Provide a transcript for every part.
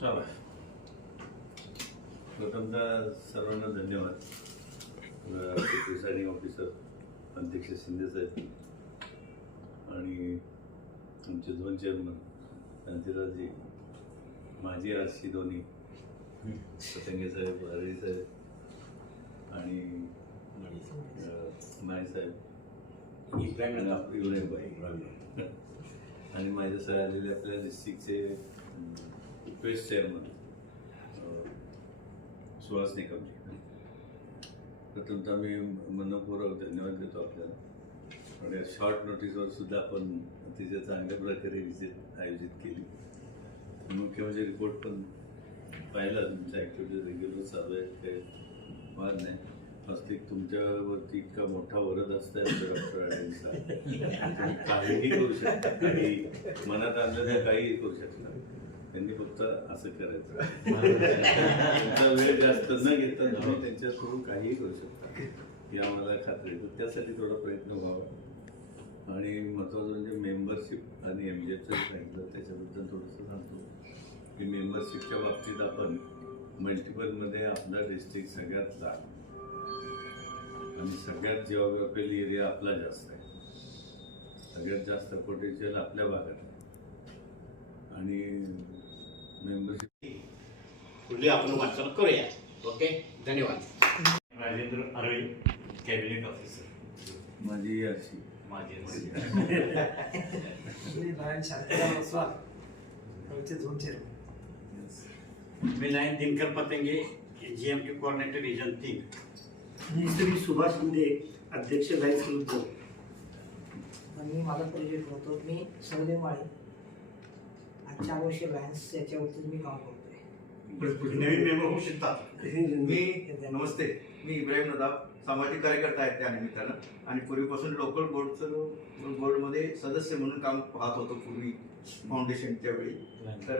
चला. प्रथमतः सर्वांना धन्यवाद. प्रिसाइडिंग ऑफिसर अध्यक्ष शिंदे साहेब आणि आमचे दोन चेअरमन शांतीराजी माझी आरशी दोन्ही पतंगे साहेब हरी साहेब आणि अं, माय साहेब. इब्राहिम भाई. आणि माझ्यासह आलेले आपल्या डिस्ट्रिक्टचे वेस्ट चेअरमन सुहास निकमजी प्रथमतः मी मनपूर्वक धन्यवाद देतो आपल्याला. आणि शॉर्ट नोटीसवर सुद्धा आपण अतिशय चांगल्या प्रकारे विजिट आयोजित केली. मुख्य म्हणजे रिपोर्ट पण पाहिला तुमच्या ॲक्टिव्हिटी रेग्युलर चालू आहेत काही वाद नाही. असतील तुमच्यावरती इतका मोठा वरद असतंय आमच्या डॉक्टर अडेंचा काहीही करू शकता. काही मनात आणलं तर काहीही करू शकता. त्यांनी फक्त असं करायचं. वेळ जास्त न घेता तुम्ही त्यांच्याकडून काहीही करू शकता. ही आम्हाला खात्री तर त्यासाठी थोडा प्रयत्न व्हावा. आणि महत्त्वाचं म्हणजे मेंबरशिप आणि एम जी एफचं सांगितलं त्याच्याबद्दल थोडंसं सांगतो. की मेंबरशिपच्या बाबतीत आपण मल्टिपलमध्ये आपला डिस्ट्रिक्ट सगळ्यात लहान आणि सगळ्यात जिओग्राफिकल एरिया आपला जास्त आहे. सगळ्यात जास्त पोटेन्शियल आपल्या भागात आहे. आणि मेंबरशिप पुढली आपण वाटचाल करूया. ओके? धन्यवाद. Rajendra Arvind cabinet officer. माझी अशी. माझे. नारायण शांतीराम चेअरमन मी नायन Dinkar Patange G M T coordinator region तीन. मी श्री सुभाष शिंदे अध्यक्ष बोर्ड. आणि माझा परिचय करतो मी सहदेव माळी चार वर्ष लायन्स याच्यावरती मी काम करतोय. नवीन मेंबर होऊ शकतात. मी नमस्ते. मी इब्राहिम नदाब सामाजिक कार्यकर्ता आहे त्या निमित्तानं. आणि पूर्वीपासून लोकल बोर्डचं बोर्डमध्ये सदस्य म्हणून काम पाहत होतो पूर्वी फाउंडेशनच्या वेळी. तर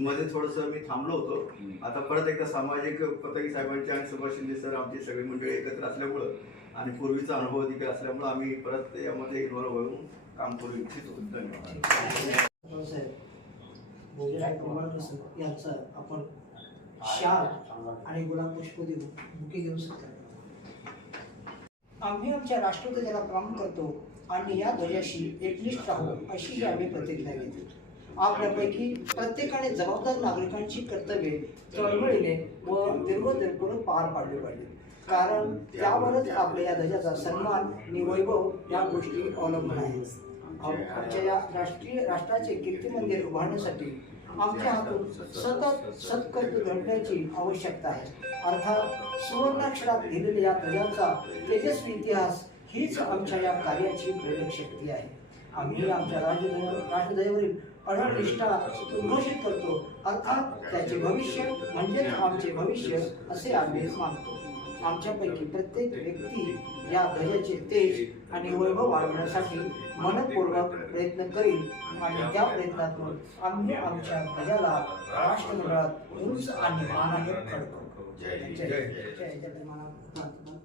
मध्ये थोडंसं मी थांबलो होतो. आता परत एकदा सामाजिक पतंगी साहेबांचे आणि सुभाष शिंदे सर आमची सगळी मंडळी एकत्र असल्यामुळं आणि पूर्वीचा अनुभव देखील असल्यामुळं आम्ही परत यामध्ये इन्व्हॉल्व होऊन काम करू इच्छितो. धन्यवाद. साहेब भोजराज यांचं आपण शाल आणि गुलाब पुष्प देऊ बुके घेऊ शकता. आम्ही आमच्या राष्ट्रध्वजाला प्रणाम करतो आणि या ध्वजाशी एकनिष्ठ राहू अशी आम्ही प्रतिज्ञा घेतो. आपल्यापैकी प्रत्येकाने जबाबदार नागरिकांची कर्तव्ये तळमळीने व दीर्घदीर्घ पार पाडली पाहिजे कारण त्यावरच आपल्या या ध्वजाचा सन्मान आणि वैभव या गोष्टी अवलंबून आहे आमच्या या राष्ट्रीय राष्ट्राचे कीर्ती मंदिर उभारण्यासाठी आमच्या हातून सतत सत्कर्म घडण्याची आवश्यकता आहे. अर्थात सुवर्णाक्षरात लिहिलेल्या या प्रजांचा तेजस्वी इतिहास हीच आमच्या या कार्याची प्रेरक शक्ती आहे. आम्ही आमच्या राजदैव राजदैवरील अढळ निष्ठा उद्घोषित करतो. अर्थात त्याचे भविष्य म्हणजेच आमचे भविष्य असे आम्ही मानतो. आमच्यापैकी प्रत्येक व्यक्ती या ध्वजाचे तेज आणि वैभव वाढवण्यासाठी मनपूर्वक प्रयत्न करील आणि त्या प्रयत्नातून आम्ही आमच्या ध्वजाला राष्ट्रमंडळात उंच आणि मानाने फडकवू. जय जय जय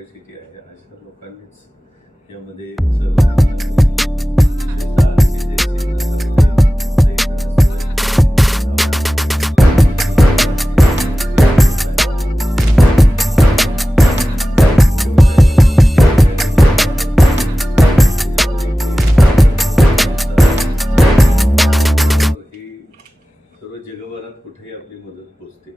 ज्याची कपॅसिटी आहे अशा लोकांनीच यामध्ये जगभरात कुठेही आपली मदत पोचते.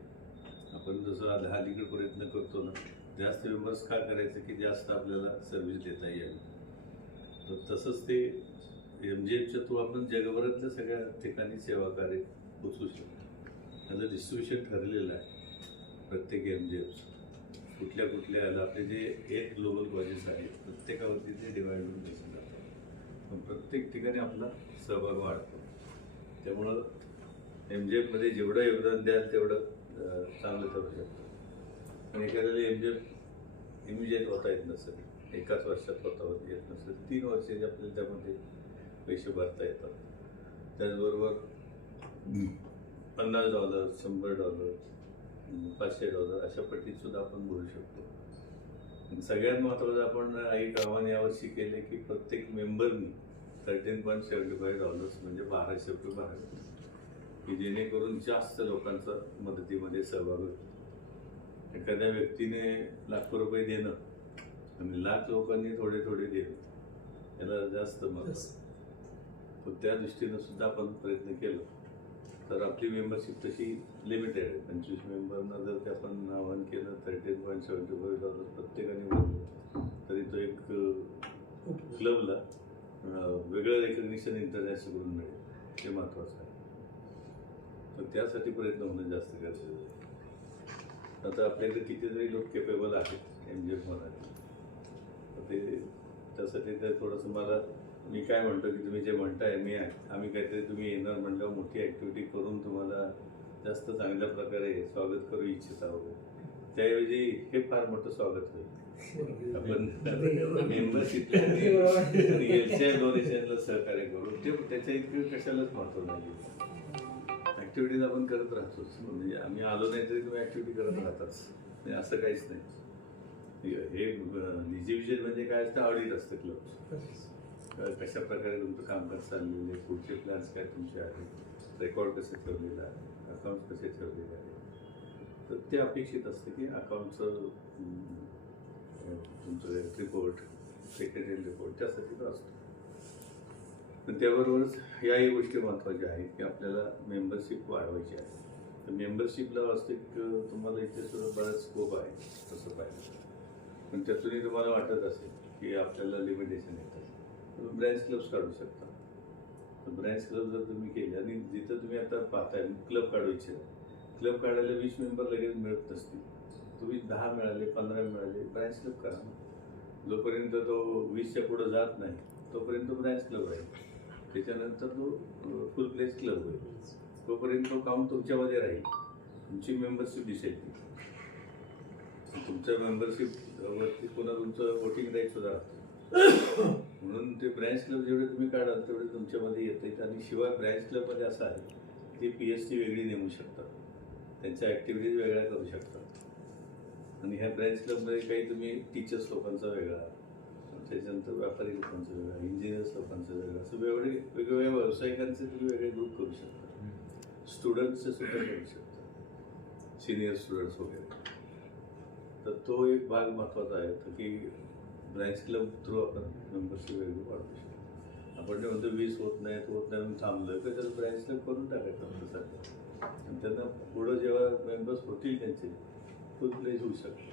आपण जसं आध- अलीकडे प्रयत्न करतो ना जास्त मेंबर्स का करायचे की जास्त आपल्याला सर्व्हिस देता येईल? तर तसंच ते एम जी एफच्या थ्रू आपण जगभरातल्या सगळ्या ठिकाणी सेवा कार्य पोचवू शकतो. त्याचं डिस्ट्रीब्युशन ठरलेलं आहे प्रत्येक एम जी एफचं कुठल्या कुठल्या आपले जे एक ग्लोबल कॉलेजेस आहेत प्रत्येकावरती ते डिवाइड होऊन द्यायचं जातं पण प्रत्येक ठिकाणी आपला सहभाग वाढतो. त्यामुळं एम जी एफमध्ये जेवढं योगदान द्याल तेवढं चांगलं ठरू शकतं. आणि एखाद्याला एम इमिजिएट होता येत नसेल एकाच वर्षात होता होत येत नसेल तीन वर्षाचे आपल्याला त्यामध्ये पैसे भरता येतात. त्याचबरोबर पन्नास डॉलर शंभर डॉलर पाचशे डॉलर अशा पट्टीतसुद्धा आपण भरू शकतो. सगळ्यात महत्त्वाचं आपण एक आव्हान यावर्षी केले की प्रत्येक मेंबरनी thirteen point seventy five dollars म्हणजे बाराशे रुपये भरावे. की जेणेकरून जास्त लोकांचा मदतीमध्ये सहभाग होतो एखाद्या व्यक्तीने लाखो रुपये देणं आणि लाख लोकांनी थोडे थोडे देणं याला जास्त महत्त्व पण त्या दृष्टीनं सुद्धा आपण प्रयत्न केला तर आपली मेंबरशिप तशी लिमिटेड आहे. पंचवीस मेंबरना जर ते आपण आवाहन केलं thirteen point seventy five dollar प्रत्येकाने भरलं तरी तो एक क्लबला वेगळं रेकग्निशन इंटरनॅशनलकडून मिळेल. हे महत्त्वाचं आहे. तर त्यासाठी प्रयत्न होणं जास्त गरजेचं आहे. आता आपल्याकडे कितीतरी लोक केपेबल आहेत एम जी एफ मराठी तर ते त्यासाठी ते थोडंसं मला मी काय म्हणतो की तुम्ही जे म्हणताय मी आम्ही काहीतरी तुम्ही येणार म्हटल्यावर मोठी ॲक्टिव्हिटी करून तुम्हाला जास्त चांगल्या प्रकारे स्वागत करू इच्छित आहोत. त्याऐवजी हे फार मोठं स्वागत होईल. आपण मेंबरशिप डोनेशनला सहकार्य करू. ते त्याच्या इतकं कशालाच महत्त्व नाही ऍक्टिव्हिटीज आपण करत राहतोच. म्हणजे आम्ही आलो नाही तरी तुम्ही ऍक्टिव्हिटी करत राहताच. म्हणजे असं काहीच नाही. हे निजी विजय म्हणजे काय असतं? ऑडिट असतं क्लब कशा प्रकारे तुमचं कामकाज चाललेलं आहे पुढचे प्लॅन्स काय तुमचे आहेत? रेकॉर्ड कसे ठेवलेलं आहे अकाउंट कसे ठेवलेले आहे तर ते अपेक्षित असतं की अकाउंटचं तुमचं रिपोर्ट सेक्रेटरी रिपोर्ट त्यासाठी तो असतो. पण त्याबरोबरच याही गोष्टी महत्त्वाच्या आहेत की आपल्याला मेंबरशिप वाढवायची आहे. तर मेंबरशिपला वास्तविक तुम्हाला इथे सुद्धा बराच स्कोप आहे तसं पाहिजे पण त्यातूनही तुम्हाला वाटत असेल की आपल्याला लिमिटेशन येतात तुम्ही ब्रँच क्लब्स काढू शकता. तर ब्रँच क्लब जर तुम्ही केले आणि जिथं तुम्ही आता पाहताय क्लब काढू इच्छिता क्लब काढायला वीस मेंबर लगेच मिळत नसतील. तुम्ही दहा मिळाले पंधरा मिळाले ब्रँच क्लब करा. जोपर्यंत तो वीसच्या पुढं जात नाही तोपर्यंत ब्रँच क्लब राहील. त्याच्यानंतर तो फुल प्लेस क्लब होईल. तोपर्यंत तो काम तुमच्यामध्ये राहील. तुमची मेंबरशिप दिसेल ती तुमच्या मेंबरशिप वरती पुन्हा तुमचं वोटिंग राईट सुद्धा म्हणून ते ब्रँच क्लब जेवढे तुम्ही काढाल तेवढे तुमच्यामध्ये येते. आणि शिवाय ब्रँच क्लबमध्ये असं आहे की पी एच टी वेगळी नेमू शकतात त्यांच्या ॲक्टिव्हिटीज वेगळ्या करू शकतात आणि ह्या ब्रँच क्लबमध्ये काही तुम्ही टीचर्स लोकांचा वेगळा त्याच्यानंतर व्यापारी लोकांचा वेगळं इंजिनियर्स लोकांचं वेगळं असं वेगळे वेगवेगळ्या व्यावसायिकांचे तुम्ही वेगळे ग्रुप करू शकता. स्टुडंट्सचे सुद्धा करू शकता. सिनियर स्टुडंट्स वगैरे. तर तो एक भाग महत्त्वाचा आहे तर की ब्रँच क्लब थ्रू आपण मेंबरशिप वेगळी वाढवू शकतो. आपण जे म्हणतो वीस होत नाहीत होत नाही म्हणून थांबलं तर त्याचं ब्रँच क्लब करून टाकायचं आपलं आणि त्यांना पुढं जेव्हा मेंबर्स होतील त्यांचे फुल प्लेस होऊ शकतो.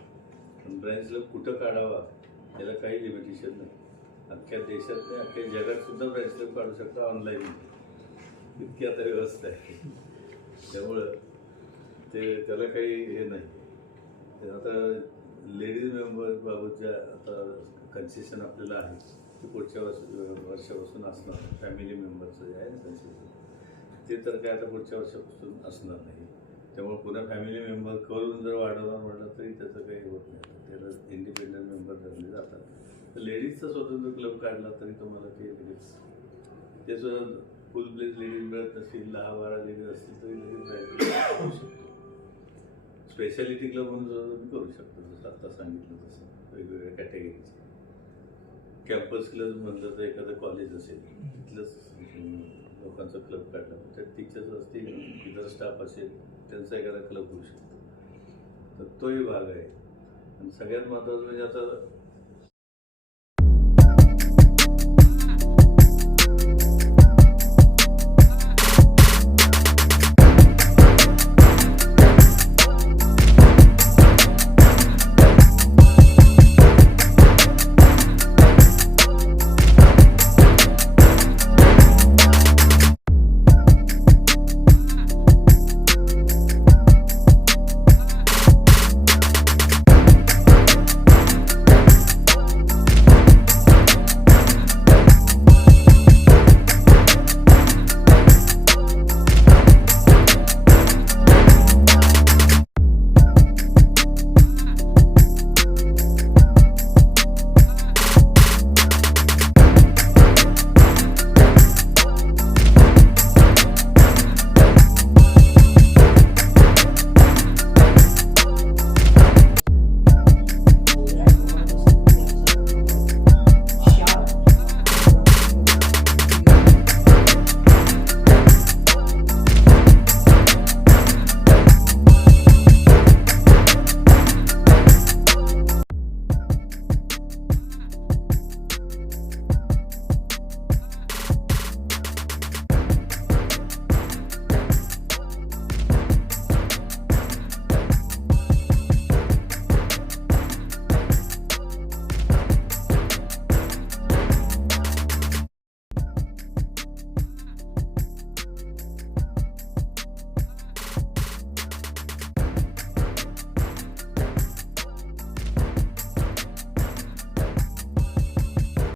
पण ब्रँच क्लब कुठं काढावा याला काही लिमिटेशन नाही. अख्ख्या देशात नाही अख्ख्या जगात सुद्धा ब्रँच काढू शकता ऑनलाईन इतकी आता व्यवस्था आहे. त्यामुळं ते त्याला काही हे नाही. आता लेडीज मेंबर बाबतच्या आता कन्सेशन आपल्याला आहे. ते पुढच्या वर्ष वर्षापासून असणार फॅमिली मेंबरचं जे आहे ना कन्सेशन ते तर काय आता पुढच्या वर्षापासून असणार नाही. त्यामुळे पुन्हा फॅमिली मेंबर करून जर वाढवणार म्हटलं तरी त्याचं काही होत नाही. त्याला इंडिपेंडंट मेंबर धरले जातात. तर लेडीजचा स्वतंत्र क्लब काढला तरी तुम्हाला ते लगेच ते सुद्धा फुल प्लेस लेडीज मिळत नसतील दहा बारा लेडीज असतील तरी लगेच करू शकतो. स्पेशालिटी क्लब म्हणून सुद्धा तुम्ही करू शकता जसं आत्ता सांगितलं तसं वेगवेगळ्या कॅटेगरीचं कॅम्पस क्लब म्हटलं तर एखादं कॉलेज असेल तिथलंच लोकांचा क्लब काढला. त्यात टीचर्स असतील इतर स्टाफ असेल त्यांचा एखादा क्लब होऊ शकतो. तर तोही भाग आहे. आणि सगळ्यात महत्त्वाचं म्हणजे आता